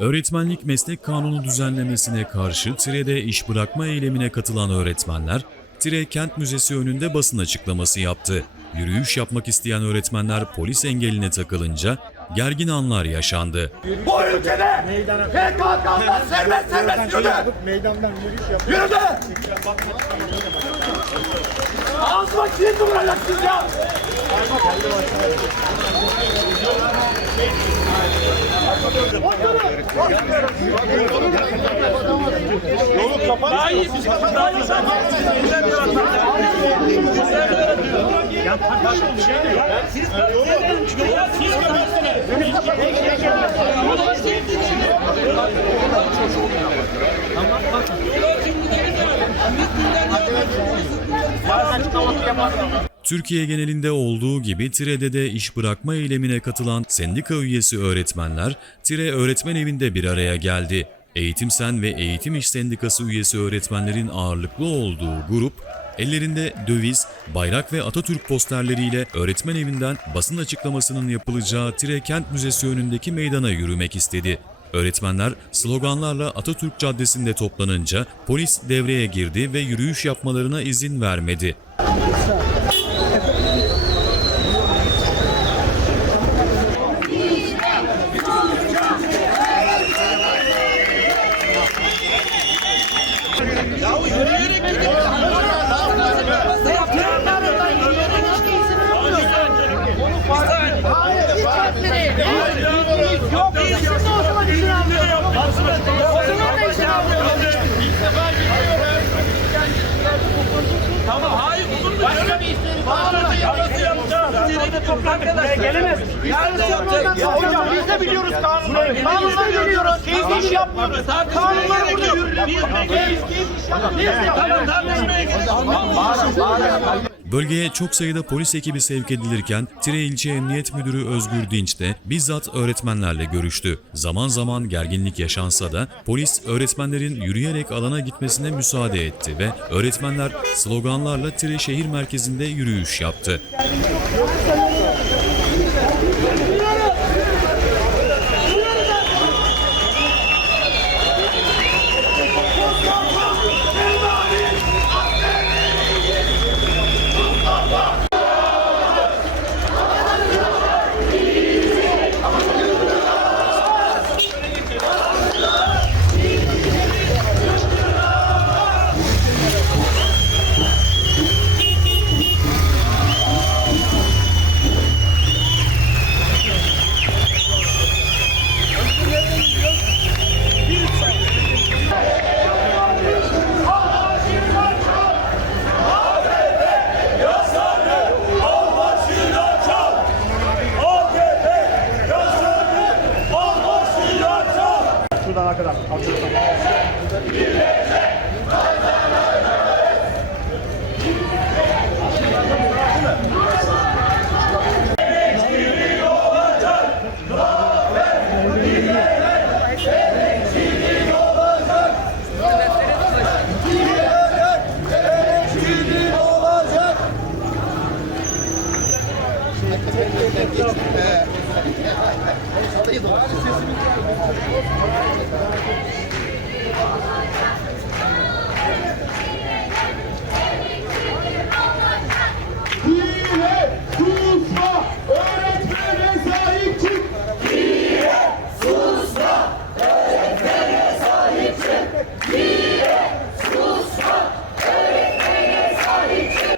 Öğretmenlik meslek kanunu düzenlemesine karşı Tire'de iş bırakma eylemine katılan öğretmenler, Tire Kent Müzesi önünde basın açıklaması yaptı. Yürüyüş yapmak isteyen öğretmenler polis engeline takılınca gergin anlar yaşandı. Bu ülkede PKK'dan serbest serbest yürüdü. Meydandan yürüyüş yap. Yürüdü. Ağzıma kilit vuracaksınız ya? Yolu kapat. Daha iyi bir şey. Daha iyi bir şey. Ya başka bir şey yok. Siz kapattınız. Siz Tamam bak. Yolun şimdi ne kadar? Biz günden yardım ediyoruz. Bazen çıkamak yapamıyoruz. Türkiye genelinde olduğu gibi Tire'de de iş bırakma eylemine katılan sendika üyesi öğretmenler Tire Öğretmen Evi'nde bir araya geldi. Eğitim Sen ve Eğitim İş Sendikası üyesi öğretmenlerin ağırlıklı olduğu grup, ellerinde döviz, bayrak ve Atatürk posterleriyle öğretmen evinden basın açıklamasının yapılacağı Tire Kent Müzesi önündeki meydana yürümek istedi. Öğretmenler sloganlarla Atatürk Caddesi'nde toplanınca polis devreye girdi ve yürüyüş yapmalarına izin vermedi. Yok, izin o zaman izin almıyor. O zaman da izin almıyor. Tamam hayır olur mu? Başka bir isteğim var. Yarısı yapacağız. Nerede toplantıda gelemez. Yarısı yapacağız. Ya hocam biz de biliyoruz kanunları. Kanunları biliyoruz. Keyif iş yapmıyoruz. Kanunları burada yürüyor. Keyif keyif iş yapmıyoruz. Tamam tartışmaya gerek yok. Bölgeye çok sayıda polis ekibi sevk edilirken Tire İlçe Emniyet Müdürü Özgür Dinç de bizzat öğretmenlerle görüştü. Zaman zaman gerginlik yaşansa da polis öğretmenlerin yürüyerek alana gitmesine müsaade etti ve öğretmenler sloganlarla Tire şehir merkezinde yürüyüş yaptı. Şuradan arkadan. Al şuradan.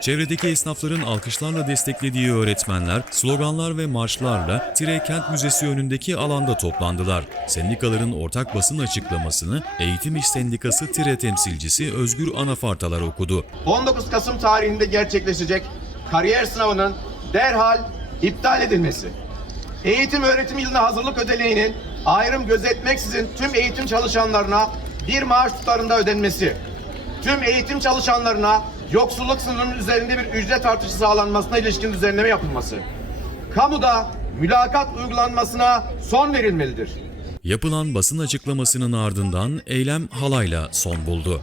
Çevredeki esnafların alkışlarla desteklediği öğretmenler, sloganlar ve marşlarla Tire Kent Müzesi önündeki alanda toplandılar. Sendikaların ortak basın açıklamasını Eğitim İş Sendikası Tire temsilcisi Özgür Anafartalar okudu. 19 Kasım tarihinde gerçekleşecek kariyer sınavının derhal iptal edilmesi. Eğitim öğretim yılına hazırlık ödeneğinin ayrım gözetmeksizin tüm eğitim çalışanlarına bir maaş tutarında ödenmesi. Tüm eğitim çalışanlarına yoksulluk sınırının üzerinde bir ücret artışı sağlanmasına ilişkin düzenleme yapılması. Kamuda mülakat uygulanmasına son verilmelidir. Yapılan basın açıklamasının ardından eylem halayla son buldu.